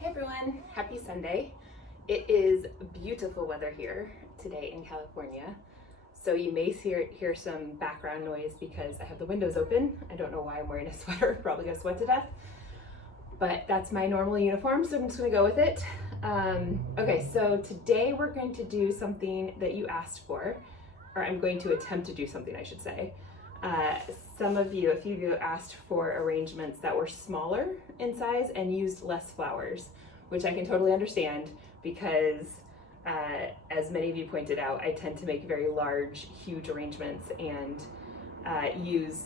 Hey everyone, happy Sunday. It is beautiful weather here today in California. So you may hear some background noise because I have the windows open. I don't know why I'm wearing a sweater, probably gonna sweat to death. But that's my normal uniform, so I'm just gonna go with it. Okay, so today we're going to do something that you asked for, or I'm going to attempt to do something, I should say. A few of you asked for arrangements that were smaller in size and used less flowers, which I can totally understand because as many of you pointed out, I tend to make very large, huge arrangements and use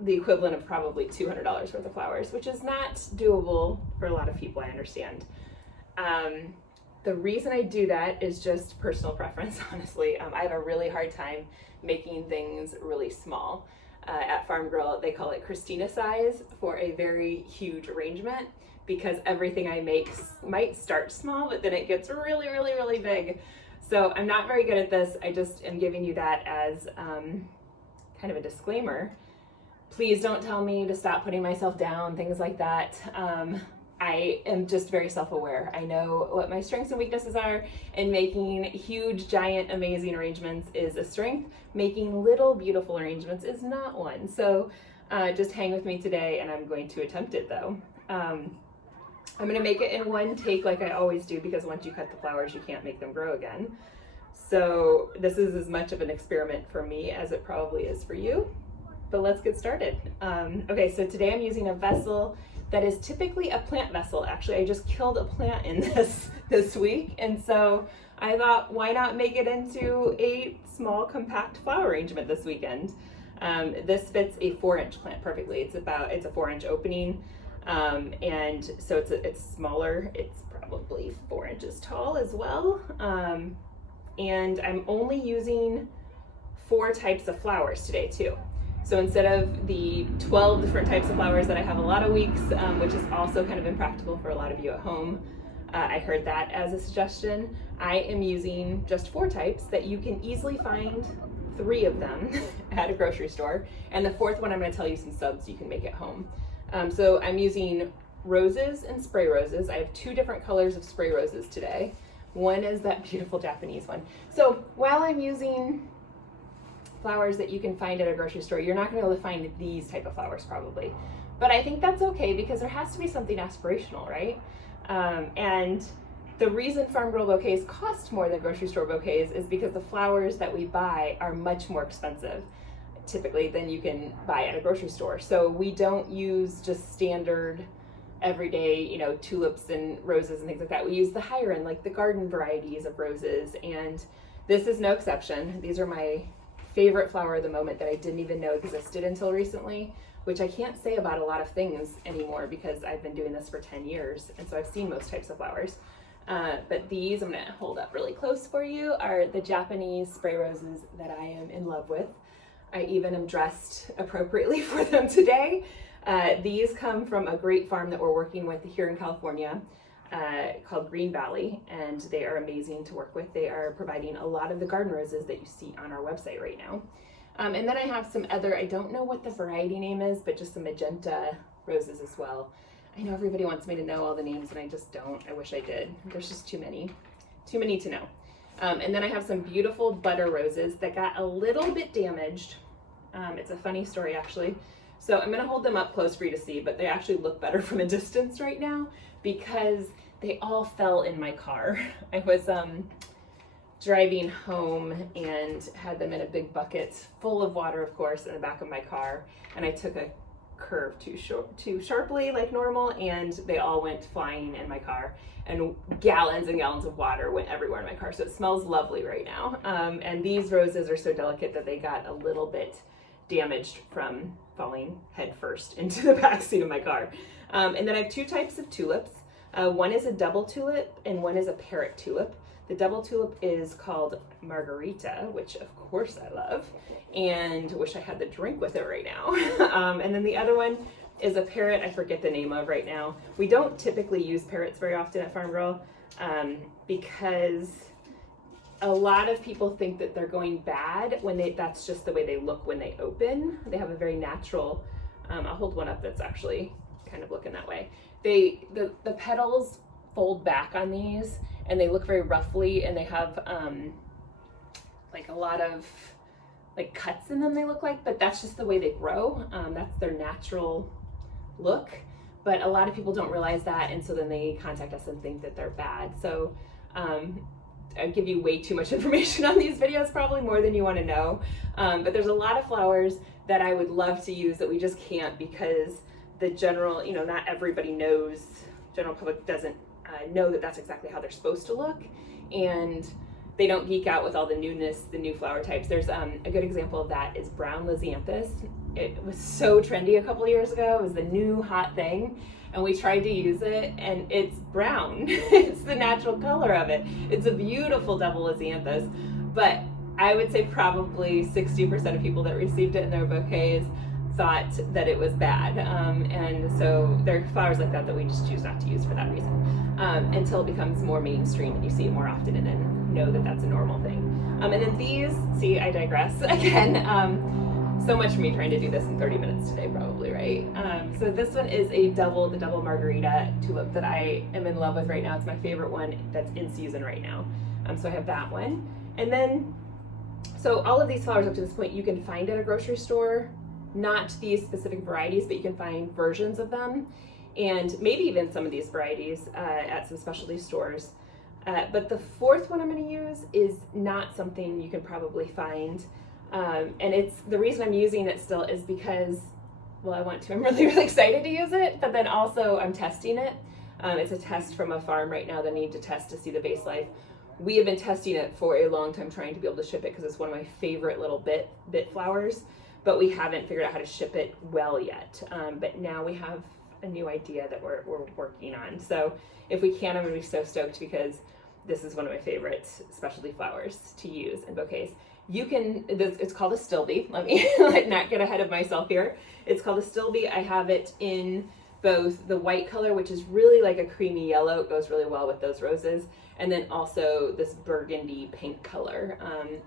the equivalent of probably $200 worth of flowers, which is not doable for a lot of people, I understand. The reason I do that is just personal preference, honestly. I have a really hard time making things really small. At Farmgirl, they call it Christina size for a very huge arrangement because everything I make might start small, but then it gets really, really, really big. So I'm not very good at this. I just am giving you that as kind of a disclaimer. Please don't tell me to stop putting myself down, things like that. I am just very self-aware. I know what my strengths and weaknesses are, and making huge, giant, amazing arrangements is a strength. Making little, beautiful arrangements is not one. So just hang with me today, and I'm going to attempt it though. I'm gonna make it in one take like I always do, because once you cut the flowers, you can't make them grow again. So this is as much of an experiment for me as it probably is for you, but let's get started. Okay, so today I'm using a vessel that is typically a plant vessel. Actually, I just killed a plant in this week, and so I thought, why not make it into a small compact flower arrangement this weekend? This fits a 4-inch plant perfectly. It's a 4-inch opening, and so it's smaller. It's probably 4 inches tall as well, and I'm only using 4 types of flowers today too. So instead of the 12 different types of flowers that I have a lot of weeks, which is also kind of impractical for a lot of you at home, I heard that as a suggestion. I am using just 4 types that you can easily find 3 of them at a grocery store. And the 4th one, I'm gonna tell you some subs you can make at home. So I'm using roses and spray roses. I have 2 different colors of spray roses today. One is that beautiful Japanese one. So while I'm using flowers that you can find at a grocery store, you're not gonna be able to find these type of flowers probably. But I think that's okay because there has to be something aspirational, right? And the reason Farmgirl bouquets cost more than grocery store bouquets is because the flowers that we buy are much more expensive typically than you can buy at a grocery store. So we don't use just standard everyday, tulips and roses and things like that. We use the higher end, like the garden varieties of roses, and this is no exception. These are my favorite flower of the moment that I didn't even know existed until recently, which I can't say about a lot of things anymore because I've been doing this for 10 years, and so I've seen most types of flowers. But these, I'm gonna hold up really close for you, are the Japanese spray roses that I am in love with. I even am dressed appropriately for them today. These come from a great farm that we're working with here in California, called Green Valley, and they are amazing to work with. They are providing a lot of the garden roses that you see on our website right now. And then I have some other, I don't know what the variety name is, but just some magenta roses as well. I know everybody wants me to know all the names and I just don't. I wish I did. There's just too many to know. And then I have some beautiful butter roses that got a little bit damaged. It's a funny story actually. So I'm gonna hold them up close for you to see, but they actually look better from a distance right now because they all fell in my car. I was driving home and had them in a big bucket full of water, of course, in the back of my car, and I took a curve too sharply like normal, and they all went flying in my car, and gallons and gallons of water went everywhere in my car. So it smells lovely right now. And these roses are so delicate that they got a little bit damaged from falling head first into the back seat of my car. And then I have 2 types of tulips. One is a double tulip and one is a parrot tulip. The double tulip is called Margarita, which of course I love, and wish I had the drink with it right now. And then the other one is a parrot I forget the name of right now. We don't typically use parrots very often at Farmgirl because a lot of people think that they're going bad when that's just the way they look when they open. They have a very natural, I'll hold one up that's actually kind of looking that way. The petals fold back on these and they look very ruffly, and they have like a lot of like cuts in them, they look like, but that's just the way they grow. That's their natural look. But a lot of people don't realize that, and so then they contact us and think that they're bad. So I give you way too much information on these videos, probably more than you want to know. But there's a lot of flowers that I would love to use that we just can't, because the general, you know, not everybody knows, general public doesn't know that that's exactly how they're supposed to look, and they don't geek out with all the newness, the new flower types. There's a good example of that is brown lisianthus. It was so trendy a couple of years ago. It was the new hot thing, and we tried to use it, and it's brown. It's the natural color of it. It's a beautiful double lisianthus, but I would say probably 60% of people that received it in their bouquets thought that it was bad. And so there are flowers like that that we just choose not to use for that reason, until it becomes more mainstream and you see it more often, and then know that that's a normal thing. And then these, see, I digress again. So much for me trying to do this in 30 minutes today, probably, right? So this one is the double Margarita tulip that I am in love with right now. It's my favorite one that's in season right now. So I have that one. And then, so all of these flowers up to this point you can find at a grocery store, not these specific varieties, but you can find versions of them, and maybe even some of these varieties at some specialty stores. But the fourth one I'm going to use is not something you can probably find. And it's the reason I'm using it still is because, well, I want to. I'm really, really excited to use it, but then also I'm testing it. It's a test from a farm right now that I need to test to see the base life. We have been testing it for a long time, trying to be able to ship it because it's one of my favorite little bit flowers, but we haven't figured out how to ship it well yet. But now we have a new idea that we're working on. So if we can, I'm gonna be so stoked, because this is one of my favorite specialty flowers to use in bouquets. You can, it's called a stilby. Let me not get ahead of myself here. It's called a stilby. I have it in both the white color, which is really like a creamy yellow. It goes really well with those roses. And then also this burgundy pink color.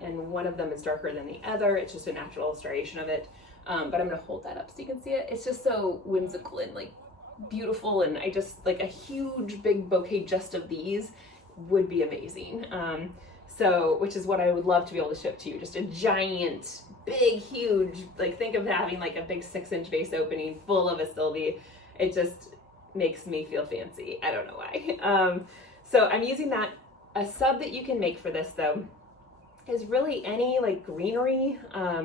And one of them is darker than the other. It's just a natural striation of it. But I'm gonna hold that up so you can see it. It's just so whimsical and like beautiful. And I just, like a huge big bouquet just of these would be amazing. So, which is what I would love to be able to ship to you. Just a giant, big, huge, like think of having like a big 6-inch vase opening full of a stilby. It just makes me feel fancy. I don't know why. So I'm using that. A sub that you can make for this though is really any like greenery. I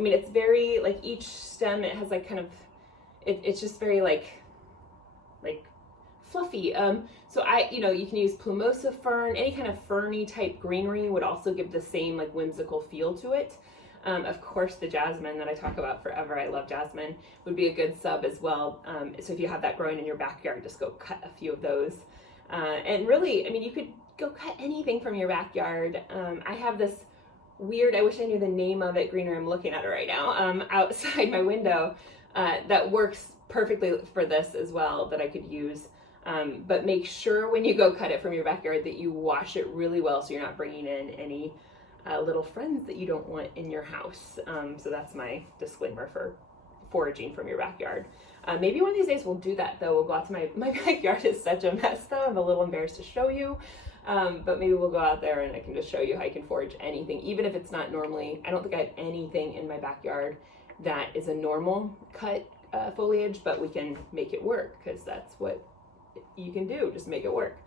mean, it's very like each stem, it has like kind of, it's just very like fluffy. So you can use plumosa fern, any kind of ferny type greenery would also give the same like whimsical feel to it. Of course, the jasmine that I talk about forever, I love jasmine, would be a good sub as well. So if you have that growing in your backyard, just go cut a few of those. And really, I mean, you could go cut anything from your backyard. I have this weird, I wish I knew the name of it, greenery, I'm looking at it right now, outside my window, that works perfectly for this as well, that I could use. But make sure when you go cut it from your backyard that you wash it really well so you're not bringing in any little friends that you don't want in your house. So that's my disclaimer for foraging from your backyard. Maybe one of these days we'll do that though. We'll go out to my backyard is such a mess though. I'm a little embarrassed to show you. But maybe we'll go out there and I can just show you how you can forage anything, even if it's not normally. I don't think I have anything in my backyard that is a normal cut foliage, but we can make it work because that's what you can do, just make it work.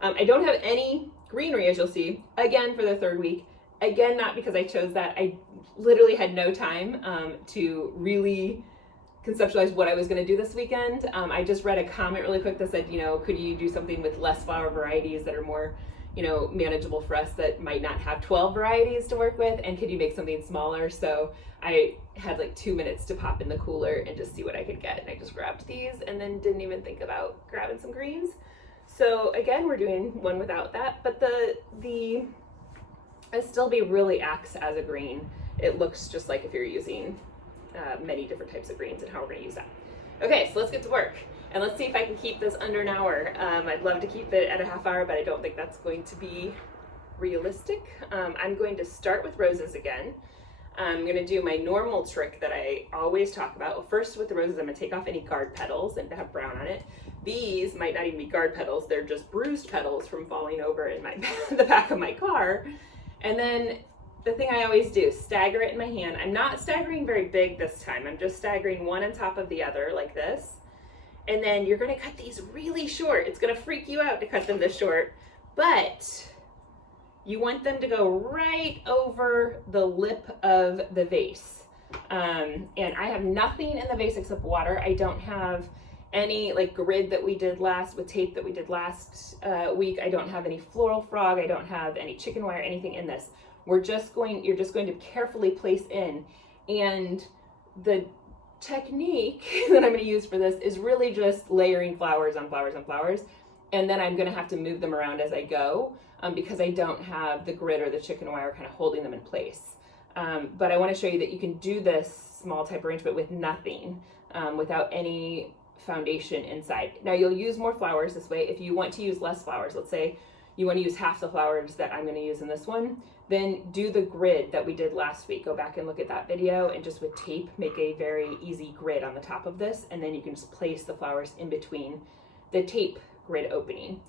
I don't have any greenery, as you'll see, again for the third week. Again, not because I chose that. I literally had no time to really conceptualize what I was going to do this weekend. I just read a comment really quick that said, could you do something with less flower varieties that are more, manageable for us that might not have 12 varieties to work with, and could you make something smaller? So I had like 2 minutes to pop in the cooler and just see what I could get, and I just grabbed these and then didn't even think about grabbing some greens. So again, we're doing one without that, but the Stilby really acts as a green. It looks just like if you're using many different types of greens and how we're going to use that. Okay, so let's get to work. And let's see if I can keep this under an hour. I'd love to keep it at a half hour, but I don't think that's going to be realistic. I'm going to start with roses again. I'm gonna do my normal trick that I always talk about. Well, first with the roses, I'm gonna take off any guard petals and have brown on it. These might not even be guard petals, they're just bruised petals from falling over in my the back of my car. And then the thing I always do, stagger it in my hand. I'm not staggering very big this time. I'm just staggering one on top of the other like this. And then you're gonna cut these really short. It's gonna freak you out to cut them this short, but you want them to go right over the lip of the vase. And I have nothing in the vase except water. I don't have any like grid that we did last with tape that we did last week. I don't have any floral frog. I don't have any chicken wire, anything in this. You're just going to carefully place in. And the technique that I'm going to use for this is really just layering flowers on flowers on flowers. And then I'm going to have to move them around as I go because I don't have the grid or the chicken wire kind of holding them in place. But I want to show you that you can do this small type arrangement with nothing, without any foundation inside. Now you'll use more flowers this way. If you want to use less flowers, let's say you want to use half the flowers that I'm going to use in this one, then do the grid that we did last week. Go back and look at that video and just with tape, make a very easy grid on the top of this. And then you can just place the flowers in between the tape grid opening.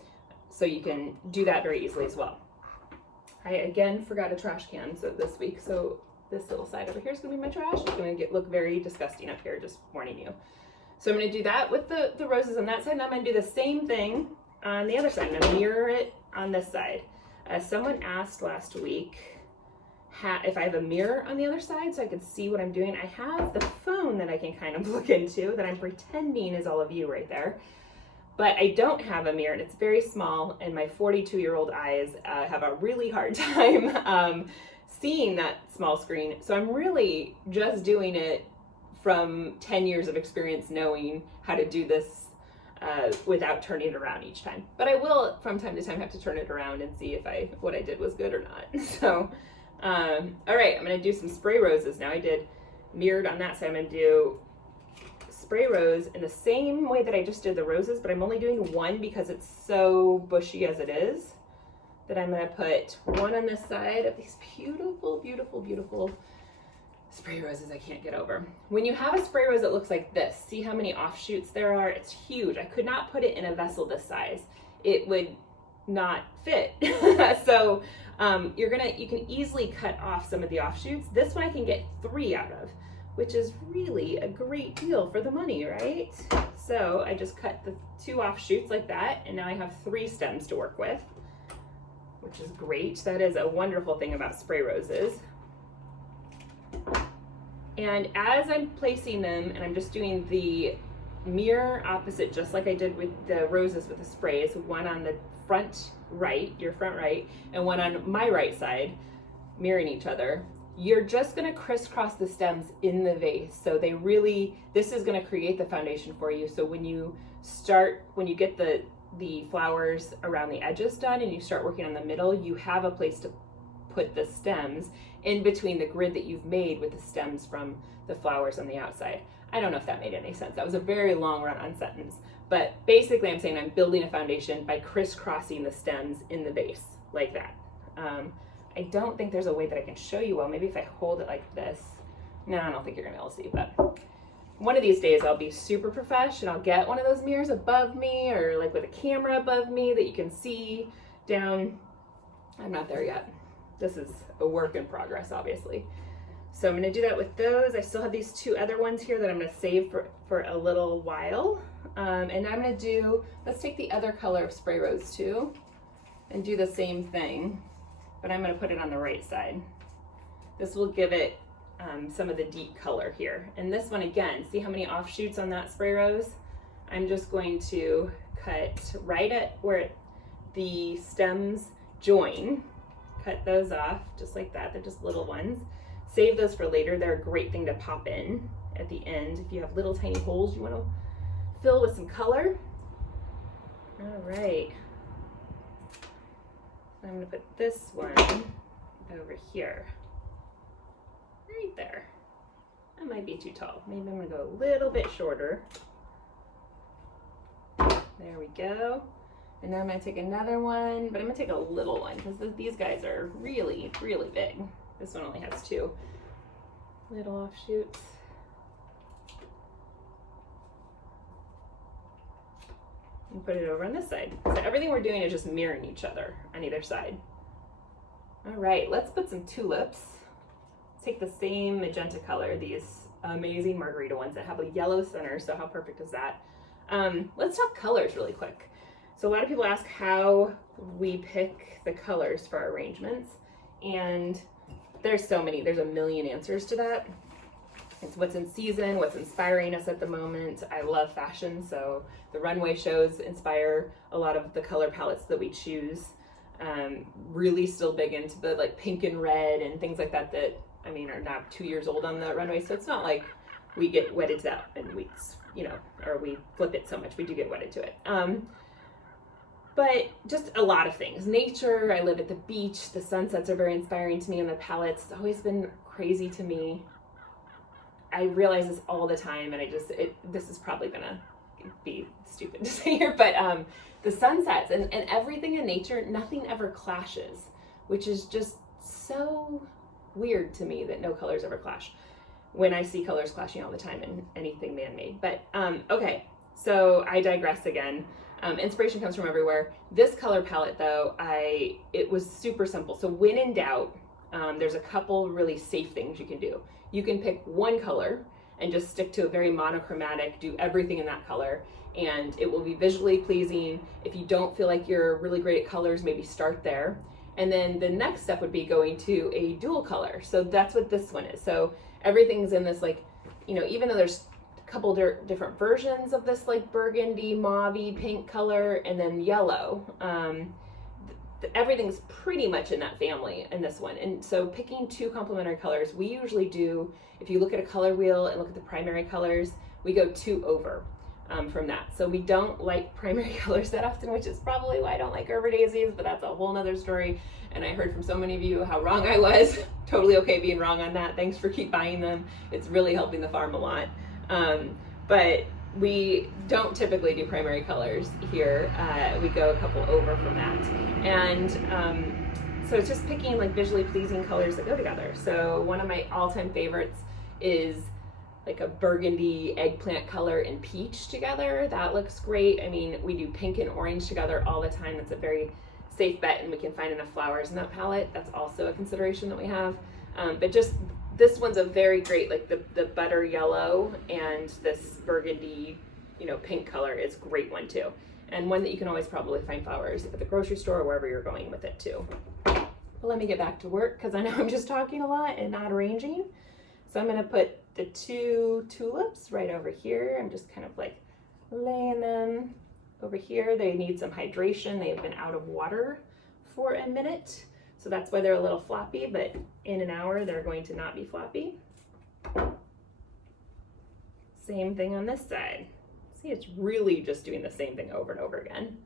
So you can do that very easily as well. I again forgot a trash can this week. So this little side over here is gonna be my trash. It's gonna look very disgusting up here, just warning you. So I'm gonna do that with the roses on that side, and I'm gonna do the same thing on the other side. I'm gonna mirror it on this side. Someone asked last week if I have a mirror on the other side so I could see what I'm doing. I have the phone that I can kind of look into that I'm pretending is all of you right there. But I don't have a mirror and it's very small, and my 42-year-old eyes have a really hard time seeing that small screen. So I'm really just doing it from 10 years of experience knowing how to do this without turning it around each time. But I will from time to time have to turn it around and see if what I did was good or not. So, all right, I'm gonna do some spray roses now. I did mirrored on that side. I'm gonna do spray rose in the same way that I just did the roses, but I'm only doing one because it's so bushy as it is, that I'm gonna put one on this side of these beautiful, beautiful, beautiful spray roses I can't get over. When you have a spray rose that looks like this, see how many offshoots there are? It's huge. I could not put it in a vessel this size. It would not fit. So you can easily cut off some of the offshoots. This one I can get 3 out of, which is really a great deal for the money, right? So I just cut the 2 offshoots like that, and now I have 3 stems to work with, which is great. That is a wonderful thing about spray roses. And as I'm placing them, and I'm just doing the mirror opposite, just like I did with the roses with the sprays, one on the front right, your front right, and one on my right side, mirroring each other. You're just gonna crisscross the stems in the vase. So this is gonna create the foundation for you. So when you get the flowers around the edges done and you start working on the middle, you have a place to put the stems in between the grid that you've made with the stems from the flowers on the outside. I don't know if that made any sense. That was a very long run-on sentence. But basically I'm saying I'm building a foundation by crisscrossing the stems in the vase like that. I don't think there's a way that I can show you well. Maybe if I hold it like this. No, I don't think you're gonna be able to see, but one of these days I'll be super professional. I'll get one of those mirrors above me or like with a camera above me that you can see down. I'm not there yet. This is a work in progress, obviously. So I'm gonna do that with those. I still have these 2 other ones here that I'm gonna save for a little while. And I'm gonna let's take the other color of spray rose too and do the same thing, but I'm gonna put it on the right side. This will give it some of the deep color here. And this one again, see how many offshoots on that spray rose? I'm just going to cut right at where the stems join. Cut those off just like that. They're just little ones. Save those for later. They're a great thing to pop in at the end if you have little tiny holes you want to fill with some color. All right. I'm going to put this one over here. Right there. That might be too tall. Maybe I'm going to go a little bit shorter. There we go. And then I'm gonna take another one, but I'm gonna take a little one because these guys are really, really big. This one only has 2. little offshoots. And put it over on this side. So everything we're doing is just mirroring each other on either side. All right, let's put some tulips. Take the same magenta color, these amazing Margarita ones that have a yellow center, so how perfect is that? Let's talk colors really quick. So a lot of people ask how we pick the colors for our arrangements, and there's so many, there's a million answers to that. It's what's in season, what's inspiring us at the moment. I love fashion, so the runway shows inspire a lot of the color palettes that we choose. Really still big into the like pink and red and things like that that, I mean, are now 2 years old on the runway, so it's not like we get wedded to that and we, you know, or we flip it so much, we do get wedded to it. But just a lot of things. Nature, I live at the beach, the sunsets are very inspiring to me on the palettes. It's always been crazy to me. I realize this all the time, and this is probably gonna be stupid to say here, but the sunsets and everything in nature, nothing ever clashes, which is just so weird to me that no colors ever clash when I see colors clashing all the time in anything man-made. But okay, so I digress again. Inspiration comes from everywhere. This color palette though, it was super simple. So when in doubt, there's a couple really safe things you can do. You can pick one color and just stick to a very monochromatic, do everything in that color, and it will be visually pleasing. If you don't feel like you're really great at colors, maybe start there. And then the next step would be going to a dual color. So that's what this one is. So everything's in this, like, you know, even though there's a couple different versions of this like burgundy, mauve-y, pink color, and then yellow, everything's pretty much in that family in this one. And so picking two complementary colors, we usually do, if you look at a color wheel and look at the primary colors, we go 2 over from that. So we don't like primary colors that often, which is probably why I don't like arbor daisies, but that's a whole nother story. And I heard from so many of you how wrong I was. Totally okay being wrong on that. Thanks for keep buying them. It's really helping the farm a lot. But we don't typically do primary colors here. We go a couple over from that. And so it's just picking like visually pleasing colors that go together. So one of my all-time favorites is like a burgundy eggplant color and peach together. That looks great. I mean, we do pink and orange together all the time. That's a very safe bet, and we can find enough flowers in that palette. That's also a consideration that we have. But just this one's a very great, like the butter yellow and this burgundy, you know, pink color is a great one too. And one that you can always probably find flowers at the grocery store or wherever you're going with it too. But let me get back to work because I know I'm just talking a lot and not arranging. So I'm gonna put the 2 tulips right over here. I'm just kind of like laying them over here. They need some hydration. They've been out of water for a minute. So that's why they're a little floppy, but in an hour, they're going to not be floppy. Same thing on this side. See, it's really just doing the same thing over and over again.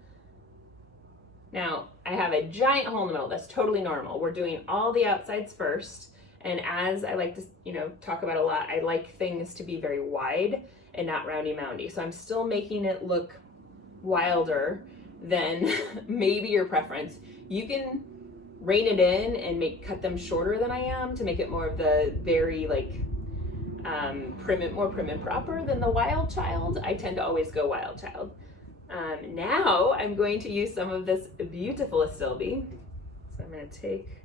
Now, I have a giant hole in the middle. That's totally normal. We're doing all the outsides first. And as I like to, you know, talk about a lot, I like things to be very wide and not roundy-moundy. So I'm still making it look wilder than maybe your preference. You can rein it in and cut them shorter than I am to make it more of the very like more prim and proper than the wild child. I tend to always go wild child. Now I'm going to use some of this beautiful Astilbe. So I'm going to take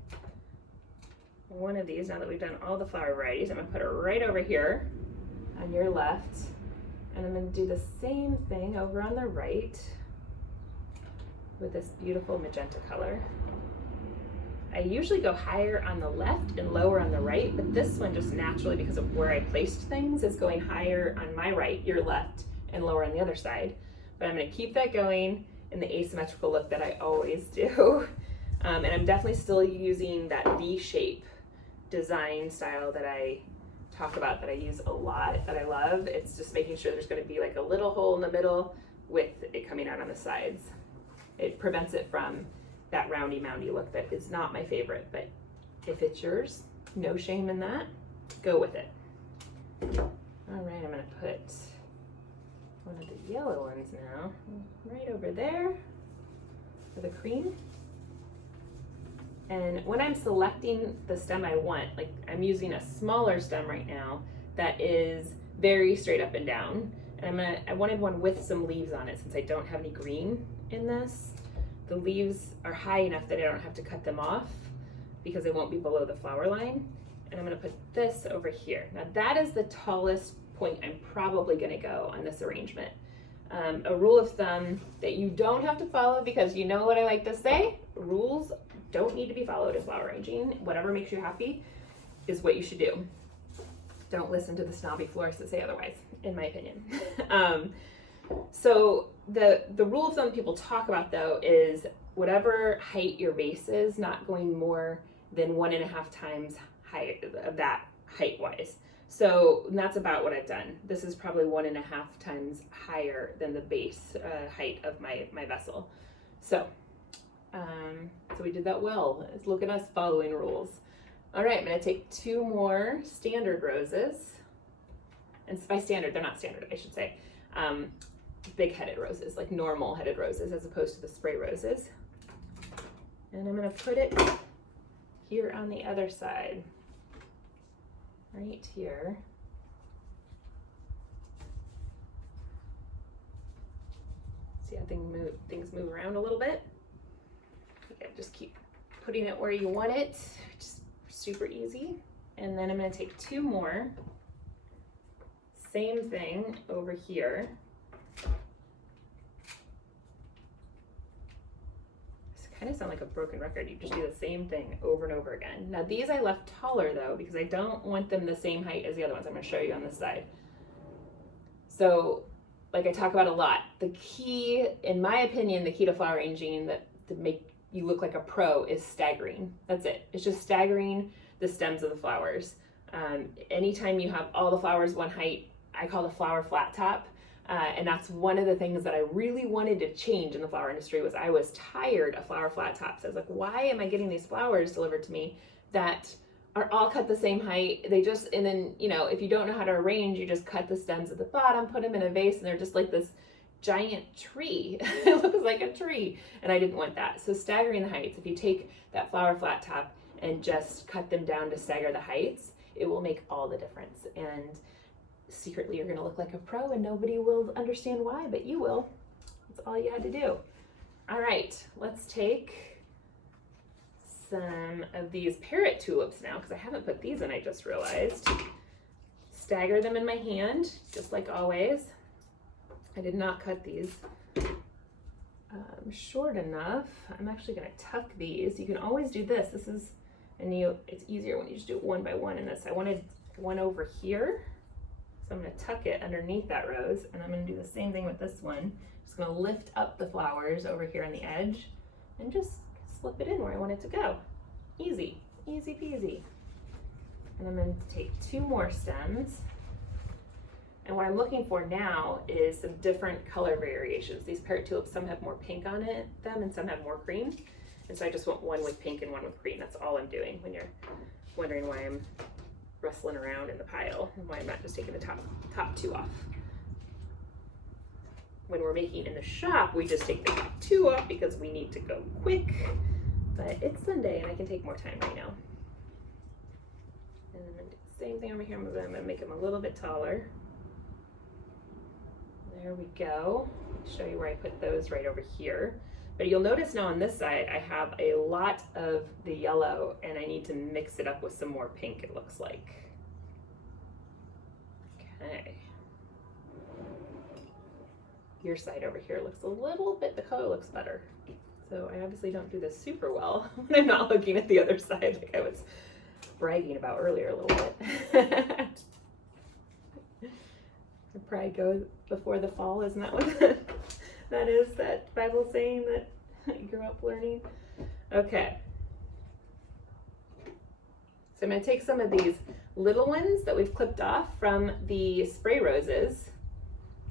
one of these, now that we've done all the flower varieties, I'm going to put it right over here on your left, and I'm going to do the same thing over on the right with this beautiful magenta color. I usually go higher on the left and lower on the right, but this one just naturally, because of where I placed things, is going higher on my right, your left, and lower on the other side. But I'm going to keep that going in the asymmetrical look that I always do. And I'm definitely still using that V-shape design style that I talk about, that I use a lot, that I love. It's just making sure there's going to be like a little hole in the middle with it coming out on the sides. It prevents it from that roundy-moundy look that is not my favorite, but if it's yours, no shame in that. Go with it. All right, I'm going to put one of the yellow ones now right over there for the cream. And when I'm selecting the stem I want, like I'm using a smaller stem right now that is very straight up and down. And I wanted one with some leaves on it since I don't have any green in this. The leaves are high enough that I don't have to cut them off because they won't be below the flower line. And I'm gonna put this over here. Now that is the tallest point I'm probably gonna go on this arrangement. A rule of thumb that you don't have to follow, because you know what I like to say, rules don't need to be followed in flower arranging. Whatever makes you happy is what you should do. Don't listen to the snobby florists that say otherwise, in my opinion. So the rule of thumb people talk about though is whatever height your vase is, not going more than 1.5 times height of that height wise. So that's about what I've done. This is probably 1.5 times higher than the base height of my vessel. So we did that well. Look at us following rules. All right, I'm gonna take 2 more standard roses. And by standard, they're not standard, I should say. Big-headed roses, like normal-headed roses, as opposed to the spray roses. And I'm gonna put it here on the other side, right here. See how things move around a little bit? Yeah, just keep putting it where you want it, just super easy. And then I'm gonna take 2 more, same thing over here. Kind of sound like a broken record. You just do the same thing over and over again. Now these I left taller though, because I don't want them the same height as the other ones. I'm going to show you on this side. So like I talk about a lot, the key, in my opinion, the key to flower arranging that to make you look like a pro is staggering. That's it. It's just staggering the stems of the flowers. Anytime you have all the flowers one height, I call the flower flat top. And that's one of the things that I really wanted to change in the flower industry. Was I was tired of flower flat tops. I was like, why am I getting these flowers delivered to me that are all cut the same height? They just, and then, you know, if you don't know how to arrange, you just cut the stems at the bottom, put them in a vase, and they're just like this giant tree. It looks like a tree. And I didn't want that. So staggering the heights, if you take that flower flat top and just cut them down to stagger the heights, it will make all the difference. And secretly you're going to look like a pro and nobody will understand why, but you will. That's all you had to do. All right, let's take some of these Parrot Tulips now, because I haven't put these in, I just realized. Stagger them in my hand, just like always. I did not cut these short enough. I'm actually going to tuck these. You can always do this. It's easier when you just do it one by one in this. I wanted one over here. So I'm going to tuck it underneath that rose, and I'm going to do the same thing with this one. Just going to lift up the flowers over here on the edge and just slip it in where I want it to go. Easy, easy peasy. And I'm going to take 2 more stems. And what I'm looking for now is some different color variations. These Parrot Tulips, some have more pink on them and some have more cream. And so I just want one with pink and one with green. That's all I'm doing when you're wondering why I'm rustling around in the pile and why I'm not just taking the top 2 off. When we're making in the shop, we just take the top 2 off because we need to go quick, but it's Sunday and I can take more time right now. And I'm gonna do the same thing over here. I'm gonna make them a little bit taller. There we go. Show you where I put those right over here. But you'll notice now on this side, I have a lot of the yellow and I need to mix it up with some more pink, it looks like. Okay. Your side over here looks a little bit, the color looks better. So I obviously don't do this super well when I'm not looking at the other side like I was bragging about earlier a little bit. The pride goes before the fall, isn't that what that is, that Bible saying that you grew up learning? Okay. So I'm going to take some of these little ones that we've clipped off from the spray roses.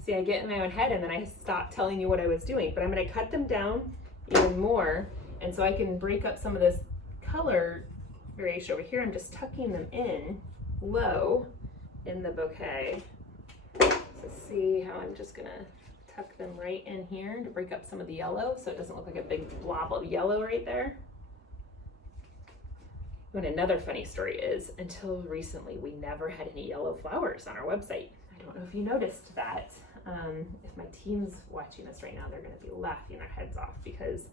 See, I get in my own head and then I stop telling you what I was doing, but I'm going to cut them down even more. And so I can break up some of this color variation over here. I'm just tucking them in low in the bouquet. So see how I'm just going to tuck them right in here to break up some of the yellow so it doesn't look like a big blob of yellow right there. And another funny story is, until recently, we never had any yellow flowers on our website. I don't know if you noticed that. If my team's watching this right now, they're going to be laughing their heads off because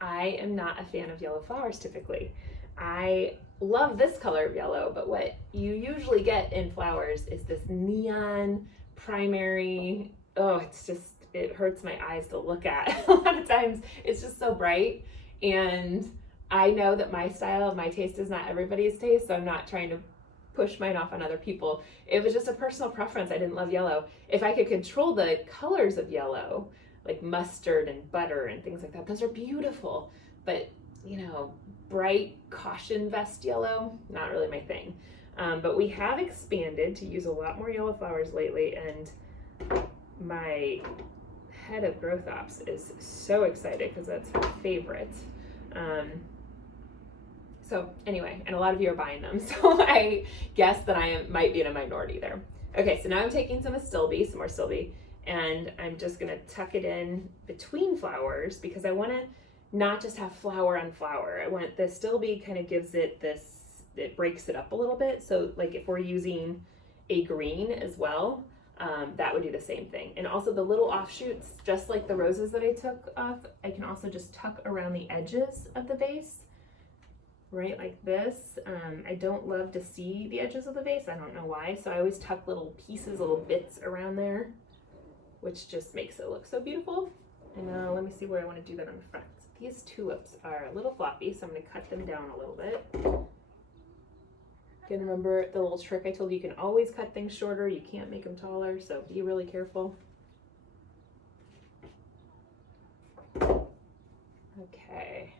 I am not a fan of yellow flowers typically. I love this color of yellow, but what you usually get in flowers is this neon primary. Oh, it hurts my eyes to look at. A lot of times it's just so bright, and I know that my style, my taste is not everybody's taste, so I'm not trying to push mine off on other people. It was just a personal preference. I didn't love yellow. If I could control the colors of yellow, like mustard and butter and things like that, those are beautiful. But, you know, bright caution vest yellow, not really my thing. But we have expanded to use a lot more yellow flowers lately, and my head of growth ops is so excited because that's her favorite. So anyway, and a lot of you are buying them, so I guess that might be in a minority there. Okay, so now I'm taking some Astilbe, some more Astilbe, and I'm just gonna tuck it in between flowers because I wanna not just have flower on flower. I want the Astilbe kind of gives it this, it breaks it up a little bit. So like if we're using a green as well, that would do the same thing. And also the little offshoots, just like the roses that I took off, I can also just tuck around the edges of the vase, right, like this. I don't love to see the edges of the vase, I don't know why, so I always tuck little pieces, little bits around there, which just makes it look so beautiful. And now let me see where I want to do that on the front. These tulips are a little floppy, so I'm going to cut them down a little bit. Again, remember the little trick I told you, you can always cut things shorter, you can't make them taller, so be really careful. Okay.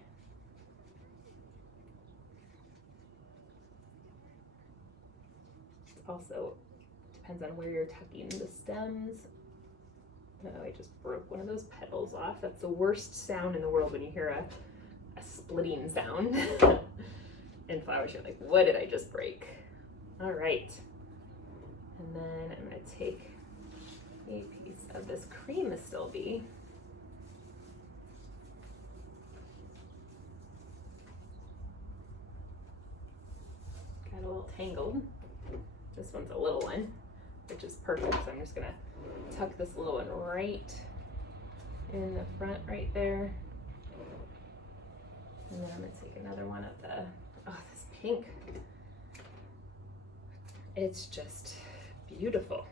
Also depends on where you're tucking the stems. Oh, I just broke one of those petals off. That's the worst sound in the world when you hear a splitting sound. In flowers, you're like, what did I just break? All right. And then I'm gonna take a piece of this cream Astilbe. Got a little tangled. This one's a little one, which is perfect. So I'm just gonna tuck this little one right in the front right there. And then I'm gonna take another one of the, oh, this pink. It's just beautiful.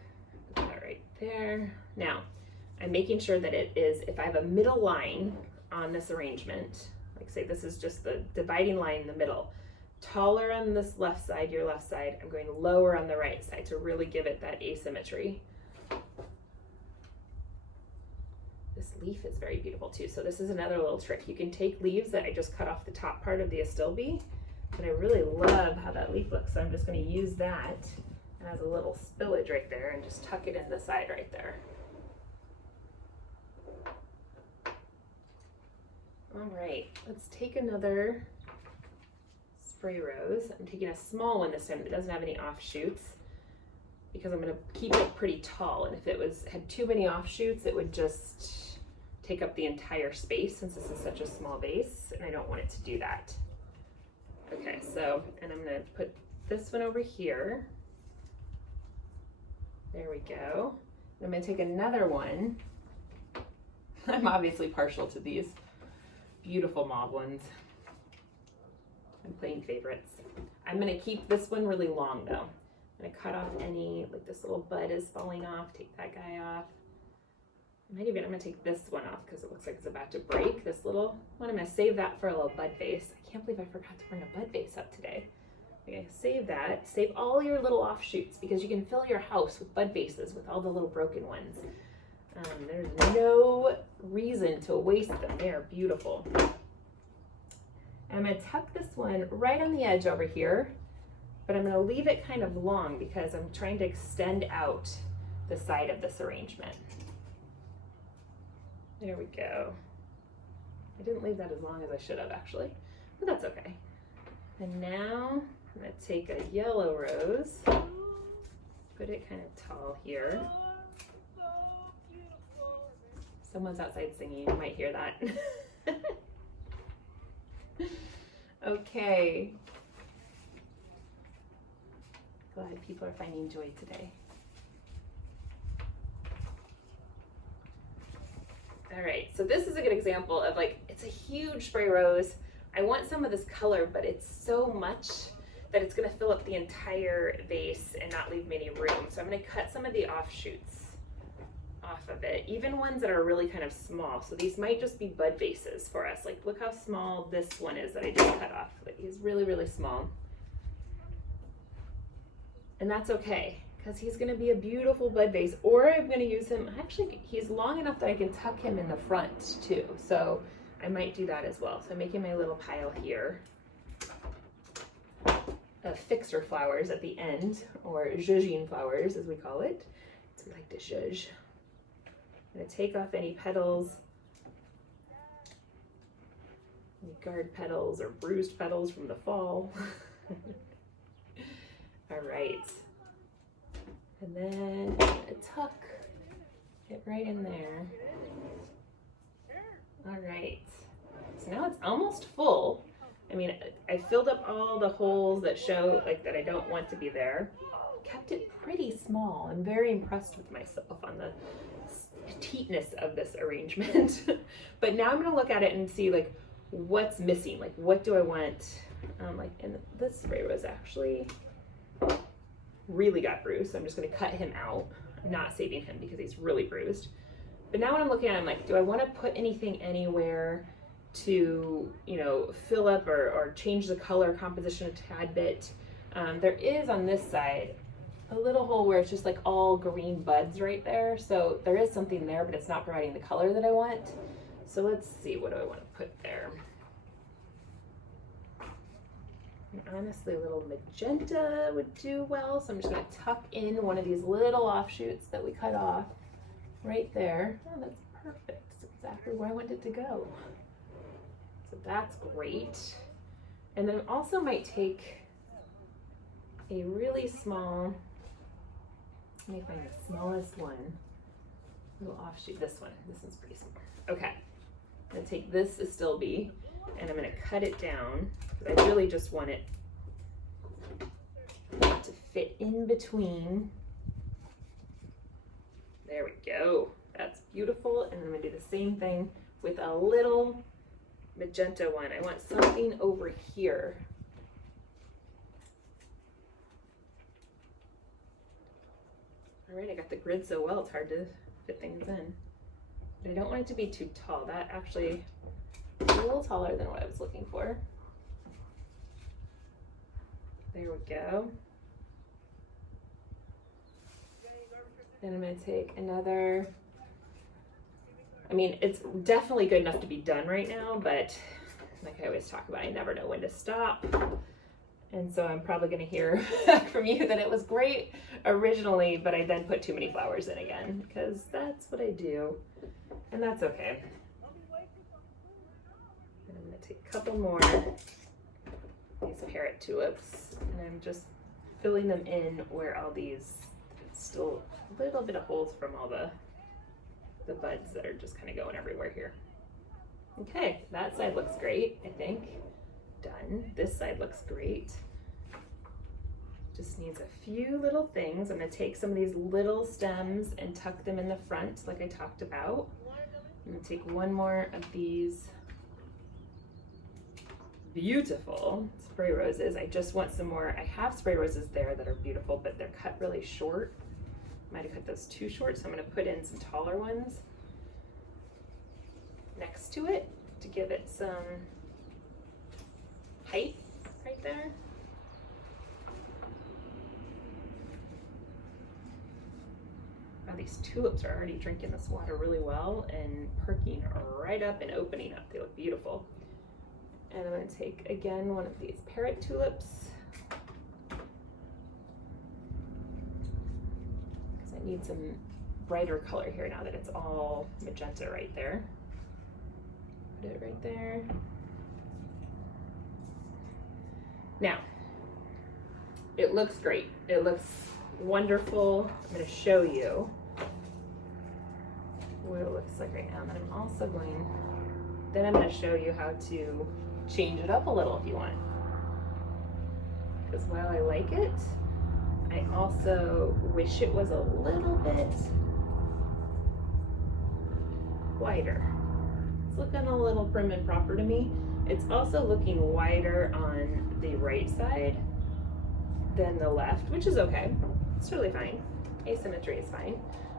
Put that right there. Now, I'm making sure that it is, if I have a middle line on this arrangement, like say this is just the dividing line in the middle, taller on this left side, your left side, I'm going lower on the right side to really give it that asymmetry. This leaf is very beautiful too. So this is another little trick. You can take leaves that I just cut off the top part of the Astilbe, but I really love how that leaf looks. So I'm just going to use that as a little spillage right there and just tuck it in the side right there. All right, let's take another spray rose. I'm taking a small one this time that doesn't have any offshoots because I'm going to keep it pretty tall. And if it had too many offshoots, it would just take up the entire space since this is such a small vase, and I don't want it to do that. Okay, so, and I'm going to put this one over here. There we go. I'm going to take another one. I'm obviously partial to these beautiful mauve ones. My plain favorites. I'm going to keep this one really long though. I'm going to cut off any, like this little bud is falling off, take that guy off. I'm going to take this one off because it looks like it's about to break, this little one. I'm going to save that for a little bud vase. I can't believe I forgot to bring a bud vase up today. Okay, save that. Save all your little offshoots because you can fill your house with bud vases with all the little broken ones. There's no reason to waste them. They are beautiful. And I'm going to tuck this one right on the edge over here, but I'm going to leave it kind of long because I'm trying to extend out the side of this arrangement. There we go. I didn't leave that as long as I should have actually, but that's okay. And now I'm going to take a yellow rose, put it kind of tall here. Someone's outside singing, you might hear that. Okay, Glad people are finding joy today. All right, so this is a good example of like, it's a huge spray rose. I want some of this color, but it's so much that it's gonna fill up the entire vase and not leave me any room. So I'm gonna cut some of the offshoots off of it, even ones that are really kind of small. So these might just be bud vases for us. Like, look how small this one is that I just cut off. Like, he's really, really small. And that's okay, because he's gonna be a beautiful bud vase, or I'm gonna use him, actually, he's long enough that I can tuck him in the front too. So I might do that as well. So I'm making my little pile here of fixer flowers at the end, or zhuzhing flowers as we call it. So we like to zhuzh. I'm gonna take off any petals, any guard petals or bruised petals from the fall. All right, and then tuck it right in there. All right, so now it's almost full. I mean, I filled up all the holes that show like that I don't want to be there. Kept it pretty small. I'm very impressed with myself on the petiteness of this arrangement. But now I'm gonna look at it and see like what's missing. Like, what do I want? Like, and this spray rose actually really got bruised, so I'm just gonna cut him out. I'm not saving him because he's really bruised. But now when I'm looking at it, I'm like, do I want to put anything anywhere to, you know, fill up or change the color composition a tad bit? There is on this side a little hole where it's just like all green buds right there. So there is something there, but it's not providing the color that I want. So let's see, what do I want to put there? And honestly, a little magenta would do well. So I'm just going to tuck in one of these little offshoots that we cut off right there. Oh, that's perfect. That's exactly where I want it to go. So that's great. And then also might take a really small, let me find the smallest one, little offshoot, this one. This one's pretty small. Okay, I'm gonna take this Astilbe and I'm gonna cut it down, because I really just want it to fit in between. There we go. That's beautiful. And I'm gonna do the same thing with a little magenta one. I want something over here. All right, I got the grid so well, it's hard to fit things in. But I don't want it to be too tall. That actually is a little taller than what I was looking for. There we go. Then I'm gonna take another, I mean, it's definitely good enough to be done right now, but like I always talk about, I never know when to stop. And so I'm probably gonna hear from you that it was great originally, but I then put too many flowers in again, because that's what I do, and that's okay. And I'm gonna take a couple more of these Parrot Tulips, and I'm just filling them in where all these, still a little bit of holes from all the buds that are just kind of going everywhere here. Okay, that side looks great, I think. Done. This side looks great. Just needs a few little things. I'm going to take some of these little stems and tuck them in the front like I talked about. I'm going to take one more of these beautiful spray roses. I just want some more. I have spray roses there that are beautiful, but they're cut really short. Might have cut those too short, so I'm going to put in some taller ones next to it to give it some height right there. Wow, these tulips are already drinking this water really well and perking right up and opening up. They look beautiful. And I'm going to take again one of these Parrot Tulips, because I need some brighter color here now that it's all magenta right there. Put it right there. Now, it looks great. It looks wonderful. I'm going to show you what it looks like right now. And then I'm also going, then I'm going to show you how to change it up a little if you want. Because while I like it, I also wish it was a little bit wider. It's looking a little prim and proper to me. It's also looking wider on the right side than the left, which is okay. It's totally fine. Asymmetry is fine.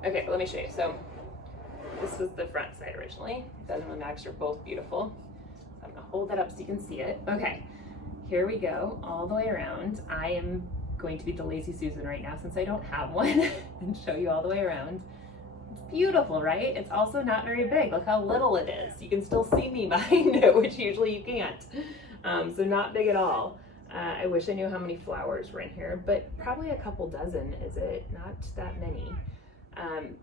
Okay, let me show you. So this was the front side originally. Feather and Max are both beautiful. So I'm gonna hold that up so you can see it. Okay, here we go, all the way around. I am going to be the lazy Susan right now since I don't have one and show you all the way around. It's beautiful, right? It's also not very big. Look how little it is. You can still see me behind it, which usually you can't. So not big at all. I wish I knew how many flowers were in here, but probably a couple dozen, is it? Not that many.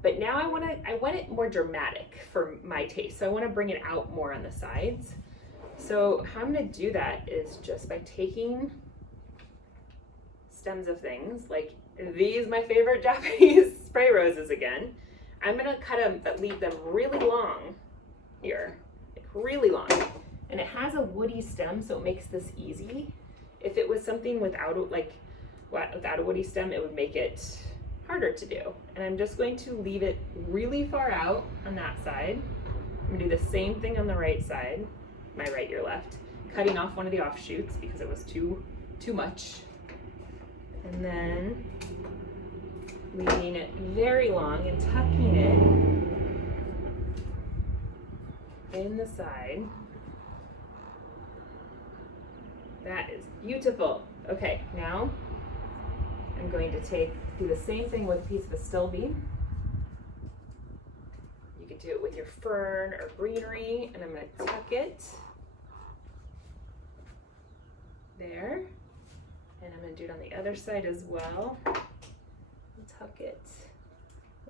But now I want it more dramatic for my taste. So I want to bring it out more on the sides. So how I'm going to do that is just by taking stems of things like these, my favorite Japanese spray roses again. I'm going to cut them, but leave them really long here, like really long. And it has a woody stem, so it makes this easy. If it was something without a woody stem, it would make it harder to do. And I'm just going to leave it really far out on that side. I'm gonna do the same thing on the right side, my right, your left, cutting off one of the offshoots because it was too much. And then leaving it very long and tucking it in the side. That is beautiful. Okay, now I'm going to do the same thing with a piece of astilbe. You could do it with your fern or greenery, and I'm going to tuck it there. And I'm going to do it on the other side as well. Tuck it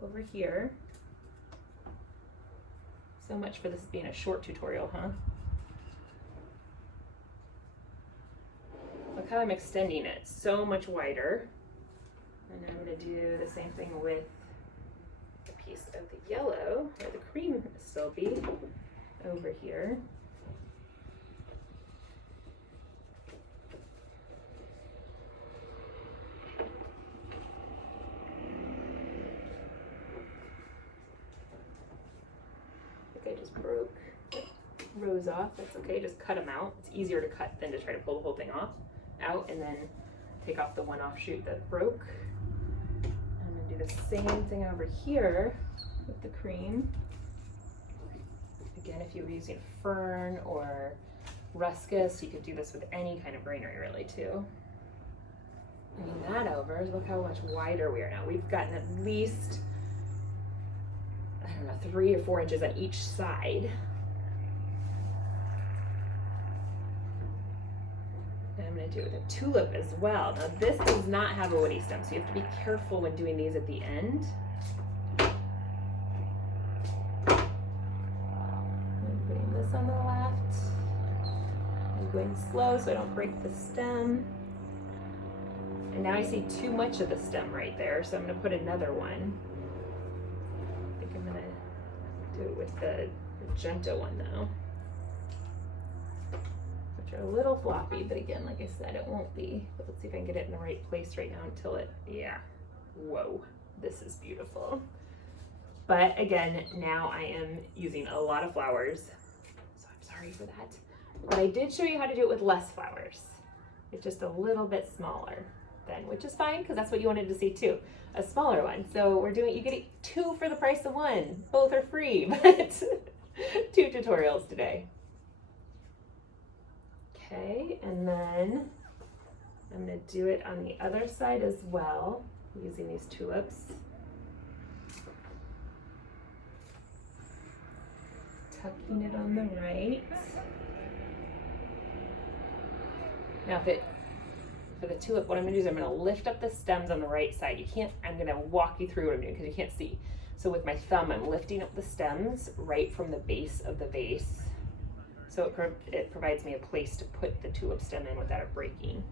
over here. So much for this being a short tutorial, huh? Look how I'm extending it so much wider. And I'm going to do the same thing with a piece of the yellow, or the cream astilbe, over here. I think I just broke rows off. That's okay, just cut them out. It's easier to cut than to try to pull the whole thing out and then take off the one offshoot that broke. I'm going to do the same thing over here with the cream. Again, if you were using fern or ruscus, you could do this with any kind of greenery really too. Bringing that over, look how much wider we are now. We've gotten at least, I don't know, 3 or 4 inches on each side. I'm going to do it with a tulip as well. Now this does not have a woody stem, so you have to be careful when doing these at the end. I'm putting this on the left. I'm going slow so I don't break the stem. And now I see too much of the stem right there, so I'm going to put another one. I think I'm going to do it with the magenta one though. A little floppy, but again, like I said, it won't be. But let's see if I can get it in the right place right now until it, yeah. Whoa, this is beautiful. But again, now I am using a lot of flowers, so I'm sorry for that. But I did show you how to do it with less flowers. It's just a little bit smaller then, which is fine because that's what you wanted to see too, a smaller one. So we're doing, you get 2 for the price of 1. Both are free, but 2 tutorials today. Okay, and then I'm going to do it on the other side as well, using these tulips. Tucking it on the right. Now for the tulip, what I'm going to do is I'm going to lift up the stems on the right side. You can't, I'm going to walk you through what I'm doing because you can't see. So with my thumb, I'm lifting up the stems right from the base of the vase. So it provides me a place to put the tulip stem in without it breaking.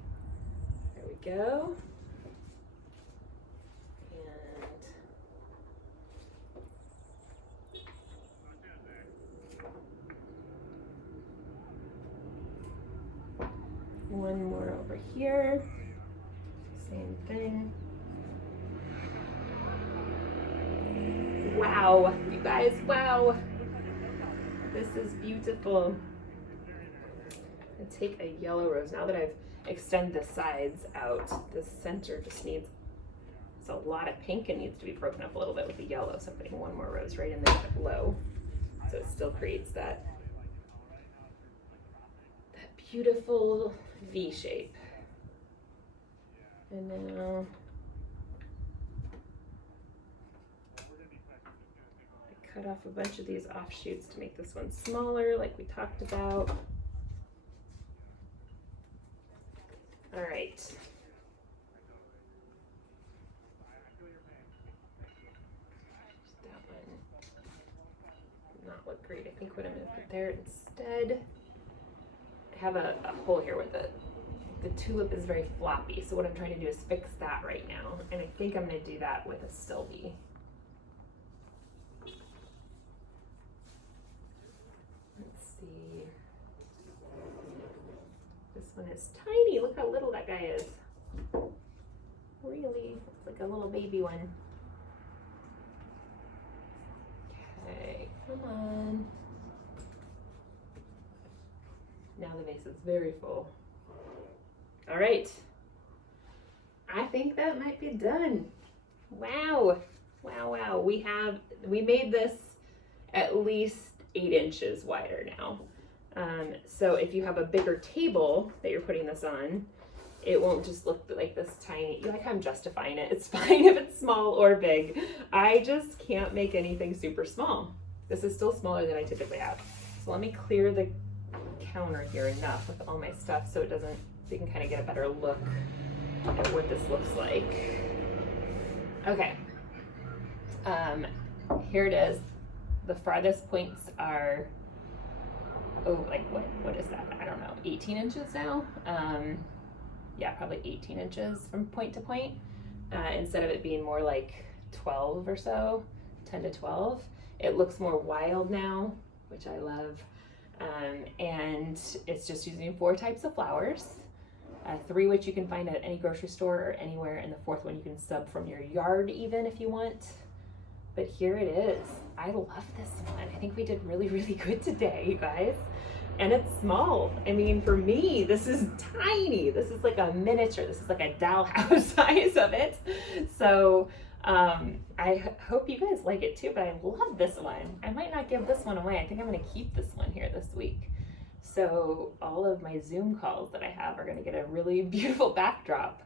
There we go. And one more over here. Same thing. Wow, you guys, wow. This is beautiful. I take a yellow rose. Now that I've extended the sides out, the center just needs, it's a lot of pink and needs to be broken up a little bit with the yellow. So I'm putting one more rose right in there low. So it still creates that beautiful V shape. And now I cut off a bunch of these offshoots to make this one smaller, like we talked about. All right. That one not look great. I think what I'm going to put there instead, I have a hole here with it. The tulip is very floppy, so what I'm trying to do is fix that right now, and I think I'm going to do that with a Stilby. Let's see. This one is tiny. Look how little that guy is. Really, it's like a little baby one. Okay, come on. Now the vase is very full. All right, I think that might be done. Wow, wow, wow. We made this at least 8 inches wider now. So if you have a bigger table that you're putting this on, it won't just look like this tiny, like I'm justifying it. It's fine if it's small or big. I just can't make anything super small. This is still smaller than I typically have. So let me clear the counter here enough with all my stuff so it doesn't, so you can kind of get a better look at what this looks like. Okay, here it is. The farthest points are, oh, like what is that? I don't know, 18 inches now? Yeah, probably 18 inches from point to point, instead of it being more like 12 or so, 10 to 12. It looks more wild now, which I love. And it's just using 4 types of flowers, 3 which you can find at any grocery store or anywhere, and the 4th one you can sub from your yard even if you want. But here it is. I love this one. I think we did really, really good today, you guys. And it's small. I mean, for me, this is tiny. This is like a miniature. This is like a dollhouse size of it. So I hope you guys like it too, but I love this one. I might not give this one away. I think I'm going to keep this one here this week. So all of my Zoom calls that I have are going to get a really beautiful backdrop.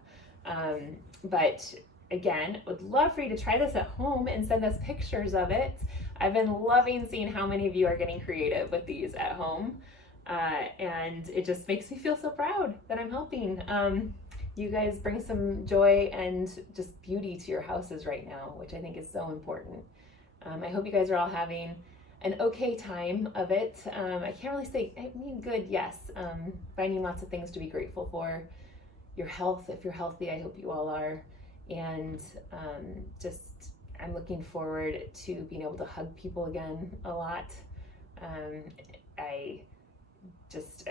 But again, would love for you to try this at home and send us pictures of it. I've been loving seeing how many of you are getting creative with these at home. And it just makes me feel so proud that I'm helping. You guys bring some joy and just beauty to your houses right now, which I think is so important. I hope you guys are all having an okay time of it. I can't really say, I mean, good, yes. Finding lots of things to be grateful for. Your health, if you're healthy, I hope you all are. And I'm looking forward to being able to hug people again a lot. I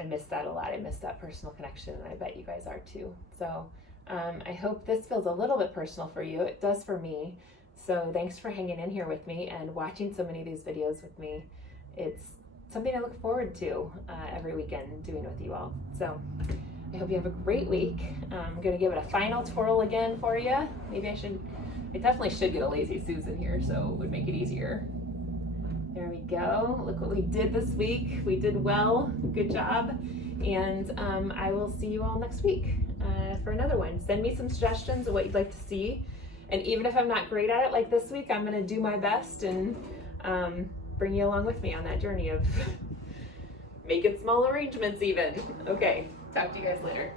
miss that a lot. I miss that personal connection, and I bet you guys are too. So I hope this feels a little bit personal for you. It does for me. So thanks for hanging in here with me and watching so many of these videos with me. It's something I look forward to every weekend doing with you all. So I hope you have a great week. I'm gonna give it a final twirl again for you. Maybe I definitely should get a Lazy Susan here so it would make it easier. There we go. Look what we did this week. We did well. Good job. And I will see you all next week for another one. Send me some suggestions of what you'd like to see. And even if I'm not great at it like this week, I'm going to do my best and bring you along with me on that journey of making small arrangements even. Okay, talk to you guys later.